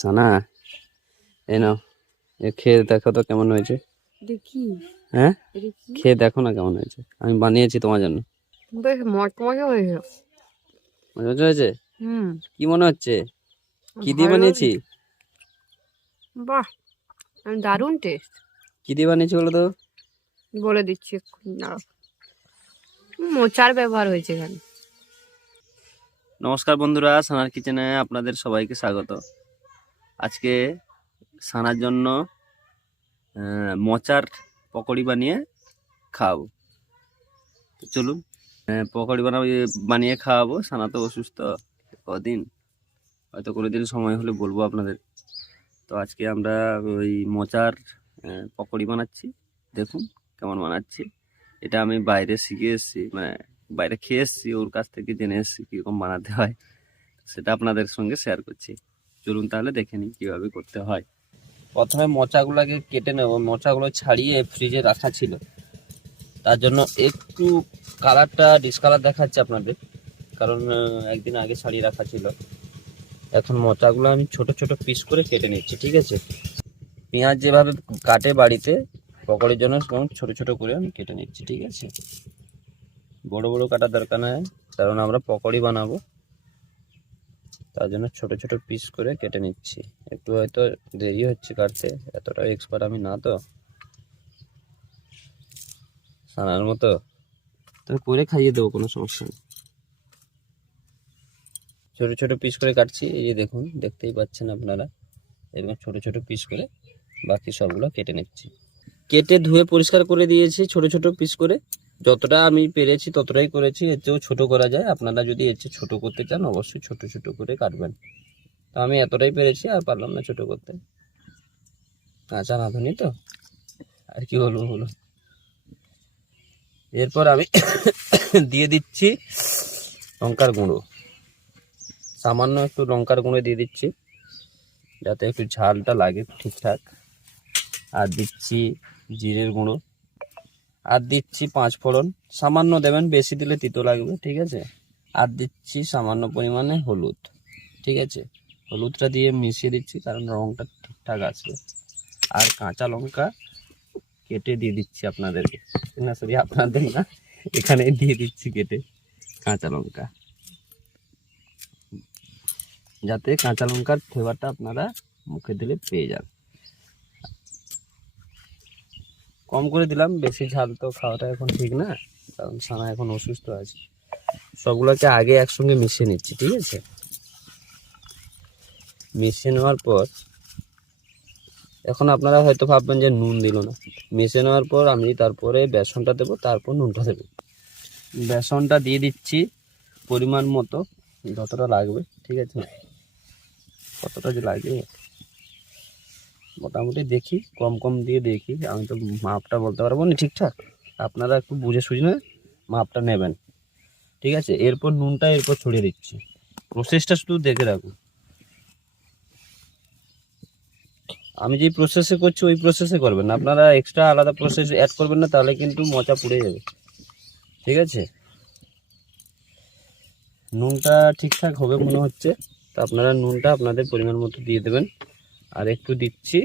সানা এই নাও এ খেয়ে দেখো তো কেমন হয়েছে। দেখি হ্যাঁ? খেয়ে দেখো না কেমন হয়েছে। আমি বানিয়েছি তোমার জন্য। বেশ মজা হয়েছে। মজা মজা হয়েছে? হুম। কি মনে হচ্ছে? কি দিয়ে বানিয়েছি? বাহ দারুণ টেস্ট কি দিয়ে বানিয়েছি বলো তো? বলে দিচ্ছি মোচার ব্যবহার হয়েছে এখানে। নমস্কার বন্ধুরা সানার কিচেনে আপনাদের সবাইকে স্বাগত। আজকে সানার জন্য মোচার পকোড়ি বানিয়ে খাওয়াবো। চলুন পকোড়ি বানাবো বানিয়ে খাওয়াবো। সানা তো অসুস্থ, কদিন? হয়তো কোনোদিন সময় হলে বলব আপনাদের। তো আজকে আমরা ওই মোচার পকোড়ি বানাচ্ছি। দেখুন কেমন বানাচ্ছি। এটা আমি বাইরে শিখে এসেছি মানে বাইরে খেয়ে এসেছি, ওর কাছ থেকে জেনে এসেছি কীরকম বানাতে হয়। সেটা আপনাদের সঙ্গে শেয়ার করছি। চলুন তাহলে দেখে নিই কীভাবে করতে হয়। প্রথমে মোচাগুলোকে কেটে নেব। মোচাগুলো ছাড়িয়ে ফ্রিজে রাখা ছিল। তার জন্য একটু কালারটা ডিসকালার দেখাচ্ছে আপনাদের। কারণ একদিন আগে ছাড়িয়ে রাখা ছিল। এখন মোচাগুলো আমি ছোট ছোট পিস করে কেটে নিচ্ছি, ঠিক আছে? পেঁয়াজ যেভাবে কাটে বাড়িতে, পকোড়ির জন্য ছোট ছোট করে আমি কেটে নিচ্ছি, ঠিক আছে? বড় বড় কাটার দরকার নেই, কারণ আমরা পকোড়ি বানাবো। তার জন্য ছোট ছোট পিস করে কেটে নিচ্ছি। একটু হয়তো দেরি হচ্ছে কাটতে এতটা এক্সপার্ট আমি না তো। সানার মতো। তবে করে খাইয়ে দেবো কোনো সমস্যা নেই। ছোট ছোট পিস করে কাটছি এই যে দেখুন দেখতেই পাচ্ছেন আপনারা। এরকম ছোট ছোট পিস করে বাকি সবগুলো কেটে নিচ্ছি। কেটে ধুয়ে পরিষ্কার করে দিয়েছি ছোট ছোট পিস করে। যতটা আমি পেরেছি, ততটাই করেছি। এর চেয়েও ছোটো করা যায়। আপনারা যদি এর চেয়ে ছোটো করতে চান, অবশ্যই ছোট ছোট করে কাটবেন। তো আমি এতটাই পেরেছি আর পারলাম না ছোটো করতে। কাঁচা রাঁধুনি তো? আর কি বলব বলো এরপর আমি দিয়ে দিচ্ছি লঙ্কার গুঁড়ো। সামান্য একটু লঙ্কার গুঁড়ো দিয়ে দিচ্ছি, যাতে একটু ঝালটা লাগে ঠিকঠাক। আর দিচ্ছি জিরের গুঁড়ো। আর দিচ্ছি পাঁচ ফোড়ন। সামান্য দেবেন, বেশি দিলে তিতো লাগবে, ঠিক আছে? আর দিচ্ছি সামান্য পরিমাণে হলুদ, ঠিক আছে? হলুদটা দিয়ে মিশিয়ে দিচ্ছি, কারণ রঙটা ঠিকঠাক আসবে। আর কাঁচা লঙ্কা কেটে দিয়ে দিচ্ছি আপনাদেরকে না, সরি, আপনাদের না, এখানে দিয়ে দিচ্ছি কেটে কাঁচা লঙ্কা। যাতে কাঁচা লঙ্কার ফ্লেভারটা আপনারা মুখে দিলে পেয়ে যান। কম করে দিলাম, বেশি ঝাল তো খাওয়াটা এখন ঠিক না, কারণ সানা এখন অসুস্থ আছে। সবগুলোকে আগে একসঙ্গে মিশিয়ে নিচ্ছি, ঠিক আছে? মিশিয়ে নেওয়ার পর, এখন আপনারা হয়তো ভাববেন যে নুন দিল না। মিশিয়ে নেওয়ার পর আমি তারপরে বেসনটা দেবো, তারপর নুনটা দেবো। বেসনটা দিয়ে দিচ্ছি পরিমাণ মতো, যতটা লাগবে, ঠিক আছে? কতটা যে লাগে। মোটামুটি দেখি, কম কম দিয়ে দেখি। আমি তো মাপটা বলতে পারব না ঠিকঠাক। আপনারা একটু বুঝে সুঝে মাপটা নেবেন। ঠিক আছে? এরপর নুনটা এরপর ছড়িয়ে দিচ্ছি। প্রসেসটা শুধু দেখে রাখুন। আমি যে প্রসেসে করছি, ওই প্রসেসে করবেন আপনারা এক্সট্রা আলাদা প্রসেস অ্যাড করবেন না, তাহলে কিন্তু মোচা পুড়ে যাবে। ঠিক আছে? নুনটা ঠিকঠাক হবে মনে হচ্ছে। তো আপনারা নুনটা আপনাদের পরিমাণ মতো দিয়ে দেবেন। আর একটু দিচ্ছি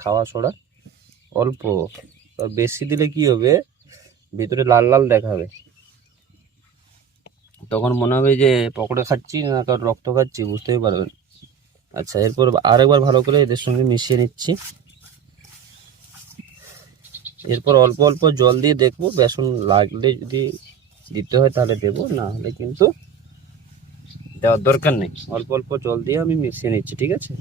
খাওয়া সোডা। অল্প। বেশি দিলে কি হবে? ভিতরে লাল লাল দেখাবে। তখন মনে হবে যে পকোড়া খাচ্ছি না কারণ রক্ত খাচ্ছি, বুঝতেই পারবেন। আচ্ছা এরপর আরেকবার ভালো করে এদের সঙ্গে মিশিয়ে নিচ্ছি। এরপর অল্প অল্প জল দিয়ে দেখব, বেসন লাগলে যদি দিতে হয় তাহলে দেবো, না হলে কিন্তু দেওয়ার দরকার নেই। অল্প অল্প জল দিয়ে আমি মিশিয়ে নিচ্ছি, ঠিক আছে?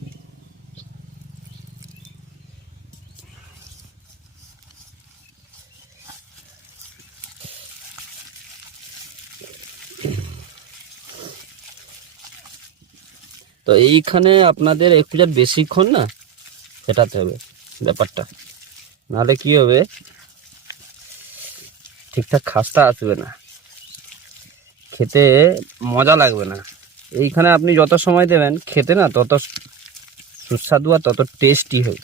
তো এইখানে আপনাদের একটু যা বেশিক্ষণ না ফেটাতে হবে ব্যাপারটা। নাহলে কি হবে? ঠিকঠাক খাস্তা আসবে না। খেতে মজা লাগবে না। এইখানে আপনি যত সময় দেবেন, খেতে না তত সুস্বাদু আর তত টেস্টি হবে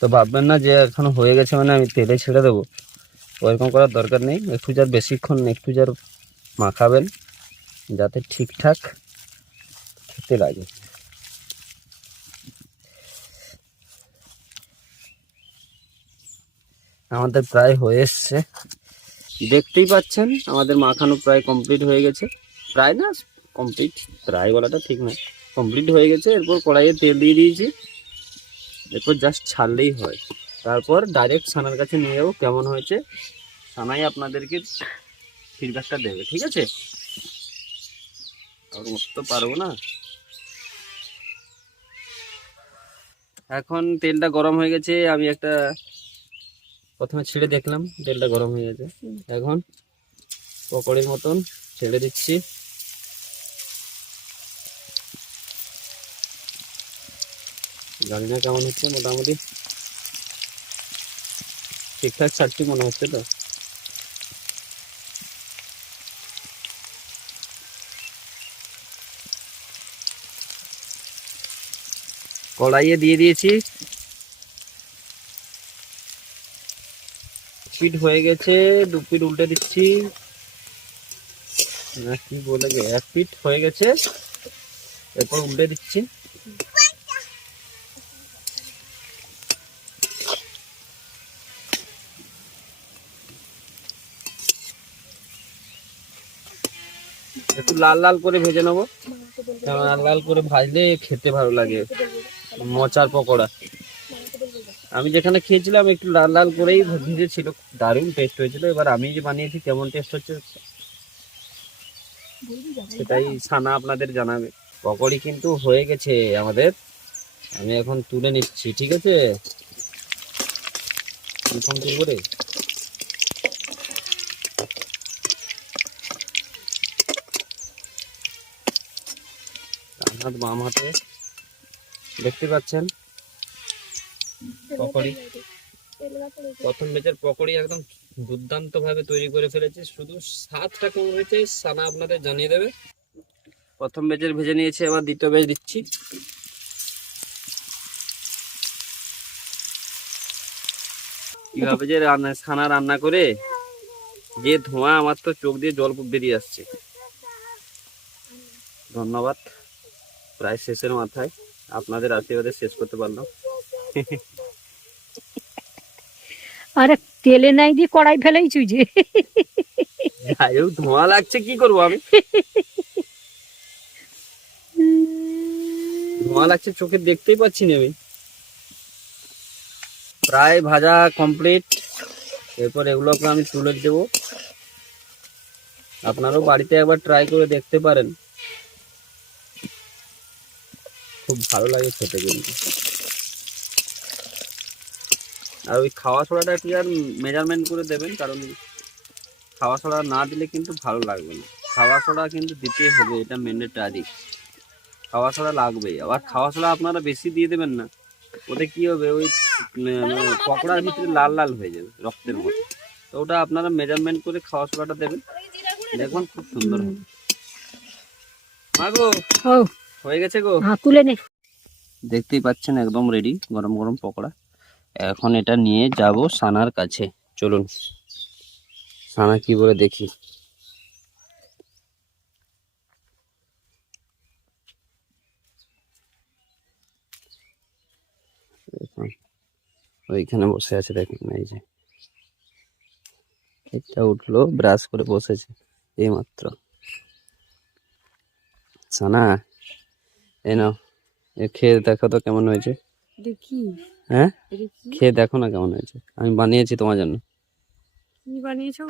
তো ভাববেন না যে এখন হয়ে গেছে মানে আমি তেলে ছেড়ে দেবো। ওইরকম করার দরকার নেই। একটু যার বেশিক্ষণ একটু যার মাখাবেন। যাতে ঠিকঠাক খেতে লাগে। আমাদের প্রায় হয়ে এসছে। দেখতেই পাচ্ছেন, আমাদের মাখানো প্রায় কমপ্লিট হয়ে গেছে। প্রায় না কমপ্লিট প্রায় বলাটা ঠিক না কমপ্লিট হয়ে গেছে, এরপর কড়াইয়ে তেল দিয়ে দিয়েছি। এরপর জাস্ট ছাড়লেই হয়। তারপর ডাইরেক্ট সানার কাছে নিয়ে যাব, কেমন হয়েছে সানাই আপনাদেরকে ফিডব্যাকটা দেবে, ঠিক আছে? পারব না। এখন তেলটা গরম হয়ে গেছে, আমি একটা প্রথমে ছেড়ে দেখলাম, তেলটা গরম হয়ে গেছে। এখন পকোড়ির মতন ছেড়ে দিচ্ছি। জানি না কেমন হচ্ছে, মোটামুটি ঠিকঠাক ছাড়ছি মনে হচ্ছে তো। কড়াইয়ে দিয়ে দিয়েছি। ফিট হয়ে গেছে দু ফিট উল্টে দিচ্ছি। না কি বলে এক ফিট হয়ে গেছে। এরপর উল্টে দিচ্ছি। একটু লাল লাল করে ভেজে নেব। লাল লাল করে ভাজলে খেতে ভালো লাগে। মোচার পকোড়া। আমি যেখানে খেয়েছিলাম, একটু লাল লাল করেই ভেজেছিল। দারুণ টেস্ট হয়েছিল। এবার আমি যে বানিয়েছি, কেমন টেস্ট হচ্ছে সেটাই ছানা আপনাদের জানাবে। পকোড়ি কিন্তু হয়ে গেছে আমাদের। আমি এখন তুলে নিচ্ছি, ঠিক আছে? হাত বাম হাতে। দেখতে পাচ্ছেন? পকোড়ি। প্রথম বেচের পকোড়ি একদম দুর্দান্ত ভাবে তৈরি করে ফেলেছে। শুধু স্বাদটা কেমন হয়েছে সানা আপনাদের জানিয়ে দেবে। প্রথম বেচের ভেজে নিয়েছে, এবার দ্বিতীয় বেচ দিচ্ছি। কীভাবে যে রান্না ছানা রান্না করে যে ধোঁয়া আমার তো চোখ দিয়ে জল বেরিয়ে আসছে। ধন্যবাদ। প্রায় শেষের মাথায়। আপনাদের আশীর্বাদে শেষ করতে পারলাম। আরে তেলে নাই দিয়ে কড়াই ফেলেইছু যে। যাই হোক ধোঁয়া লাগছে কি করব আমি? ধোঁয়া লাগছে চোখে দেখতেই পাচ্ছি না আমি। প্রায় ভাজা কমপ্লিট এরপর এগুলোকে আমি তুলে দেব। আপনারাও বাড়িতে একবার ট্রাই করে দেখতে পারেন। খুব ভালো লাগে খেতে কিন্তু। আর ওই খাওয়া সোডাটা কি আর মেজারমেন্ট করে দেবেন কারণ খাওয়া সোডা না দিলে কিন্তু ভালো লাগবে না। খাওয়া সোডা কিন্তু দিতে হবে এটা ম্যান্ডেটারি খাওয়া সোডা লাগবেই। আবার খাওয়া সোডা আপনারা বেশি দিয়ে দেবেন না ওতে কি হবে? ওই পকোড়ার ভিতরে লাল লাল হয়ে যাবে রক্তের মতো। তো ওটা আপনারা মেজারমেন্ট করে খাওয়া সোডাটা দেবেন। দেখুন খুব সুন্দর হবে মাগো! হয়ে গেছে গো? হ্যাঁ তুলে নে। দেখতেই পাচ্ছেন একদম রেডি গরম গরম পকোড়া। এখন এটা নিয়ে যাব সানার কাছে। চলুন। সানা কি বলে দেখি। ওইখানে বসে আছে দেখুন এই যে। এটা উঠল ব্রাশ করে বসেছে এই মাত্র সানা এই নাও এ খেয়ে দেখো তো কেমন হয়েছে। দেখি হ্যাঁ? খেয়ে দেখো না কেমন হয়েছে। আমি বানিয়েছি তোমার জন্য। কি বানিয়েছো?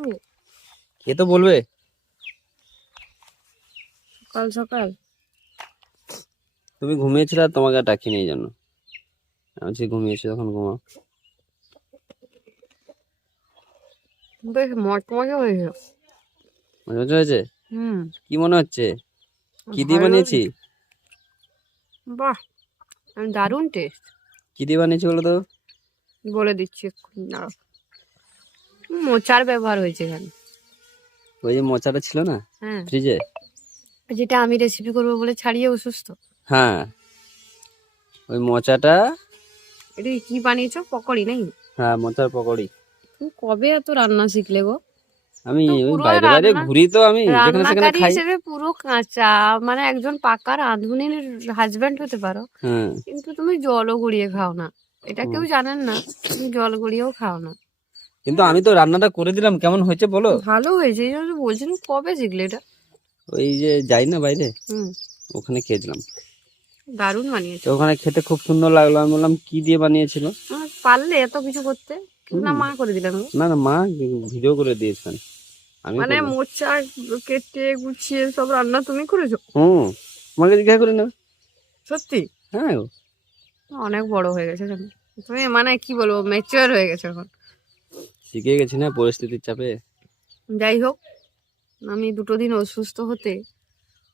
তো বলবে? সকাল সকাল। তুমি ঘুমিয়েছিলে আর তোমাকে ডাকিনি এই জন্য। আমি বলছি ঘুমিয়েছি তখন ঘুমাও। বেশ মজমজা হয়েছে। মজা হয়েছে? হুম। কি মনে হচ্ছে? কি দিয়ে বানিয়েছি? বাহ দারুণ টেস্ট কি দিয়ে বানিয়েছি বলো তো? বলে দিচ্ছি এক্ষুনি দাঁড়াও। মোচার ব্যবহার হয়েছে এখানে। ওই যে মোচাটা ছিল না হ্যাঁ। ফ্রিজে? যেটা আমি রেসিপি করব বলে ছাড়িয়ে অসুস্থ। হ্যাঁ। ওই মোচাটা এটা কি বানিয়েছো? পকোড়ি নাকি? হ্যাঁ মোচার পকোড়ি। তুমি কবে এত রান্না শিখলে গো? আমি ওই পুরো বাইরে বাইরে ঘুরি তো আমি যেখানে সেখানে খাই। হিসেবে পুরো কাঁচা মানে একজন পাকা রাঁধুনির হাজবেন্ড হতে পারো। হ্যাঁ। কিন্তু তুমি জলও গড়িয়ে খাও না। এটা কেউ জানেন না তুমি জল গড়িয়েও খাও না। কিন্তু আমি তো রান্নাটা করে দিলাম কেমন হয়েছে বলো? ভালো হয়েছে এই জন্য বলছি কবে শিখলে এটা? ওই যে যাই না বাইরে হুম। ওখানে খেয়েছিলাম। দারুণ বানিয়েছে। ওখানে খেতে খুব সুন্দর লাগল আমি বললাম কি দিয়ে বানিয়েছিল? পারলে এত কিছু করতে। না মা করে দিলাম না না মা ভিডিও করে দিয়েছেন। মানে। মোচা কেটে গুছিয়ে সব রান্না তুমি করেছ? হুম তোমাকে জিজ্ঞাসা করে নেবে সত্যি? হ্যাঁ। অনেক বড় হয়ে গেছে তুমি মানে কি বলব ম্যাচিওর হয়ে গেছে এখন। শিখে গেছি না পরিস্থিতির চাপে। যাই হোক আমি দুটো দিন অসুস্থ হতে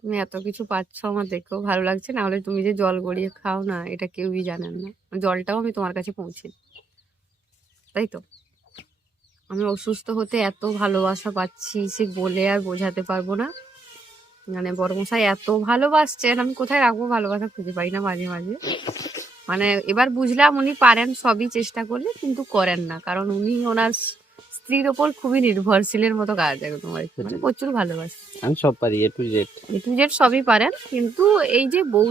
তুমি এত কিছু পাচ্ছ আমার দেখেও ভালো লাগছে। না হলে তুমি যে জল গড়িয়ে খাও না এটা কেউই জানেন না। জলটাও আমি তোমার কাছে পৌঁছে। তাই তো? আমি অসুস্থ হতে এত ভালোবাসা পাচ্ছি সে বলে আর বোঝাতে পারব না। মানে বড়মশাই এত ভালোবাসছেন আমি কোথায় রাখব ভালোবাসা খুঁজে পাই না মাঝে মাঝে। মানে এবার বুঝলাম উনি পারেন সবই চেষ্টা করলে কিন্তু করেন না। কারণ উনি ওনার স্ত্রীর ওপর খুবই নির্ভরশীলের মতো কাজ একদম আর কি। মানে প্রচুর ভালোবাসে। আমি সব পারি A to Z A to Z সবই পারেন কিন্তু এই যে বউ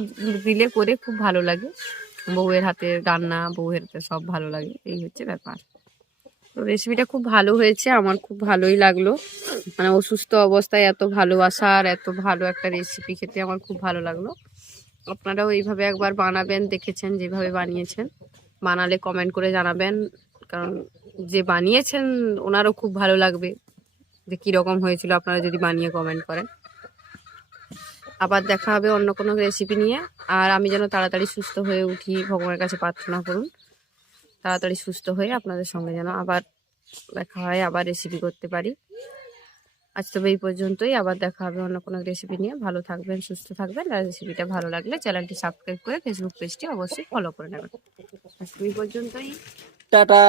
দিলে করে খুব ভালো লাগে। বউয়ের হাতে রান্না বউয়ের হাতে সব ভালো লাগে এই হচ্ছে ব্যাপার। তো রেসিপিটা খুব ভালো হয়েছে, আমার খুব ভালোই লাগল। মানে অসুস্থ অবস্থায় এত ভালোবাসা আর এত ভালো একটা রেসিপি খেতে আমার খুব ভালো লাগল। আপনারাও এইভাবে একবার বানাবেন, দেখেছেন যেভাবে বানিয়েছেন। বানালে কমেন্ট করে জানাবেন, কারণ যে বানিয়েছেন ওনারও খুব ভালো লাগবে যে কীরকম হয়েছিল, আপনারা যদি বানিয়ে কমেন্ট করেন। আবার দেখা হবে অন্য কোনো রেসিপি নিয়ে, আর আমি যেন তাড়াতাড়ি সুস্থ হয়ে উঠি, ভগবানের কাছে প্রার্থনা করুন। তাড়াতাড়ি সুস্থ হয়ে আপনাদের সঙ্গে যেন আবার দেখা হয়, আবার রেসিপি করতে পারি। আজ তবে এই পর্যন্তই। আবার দেখা হবে অন্য কোনো রেসিপি নিয়ে। ভালো থাকবেন, সুস্থ থাকবেন। আর রেসিপিটা ভালো লাগলে চ্যানেলটি সাবস্ক্রাইব করে ফেসবুক পেজটি অবশ্যই ফলো করে নেবেন। আজ এই পর্যন্তই। টাটা।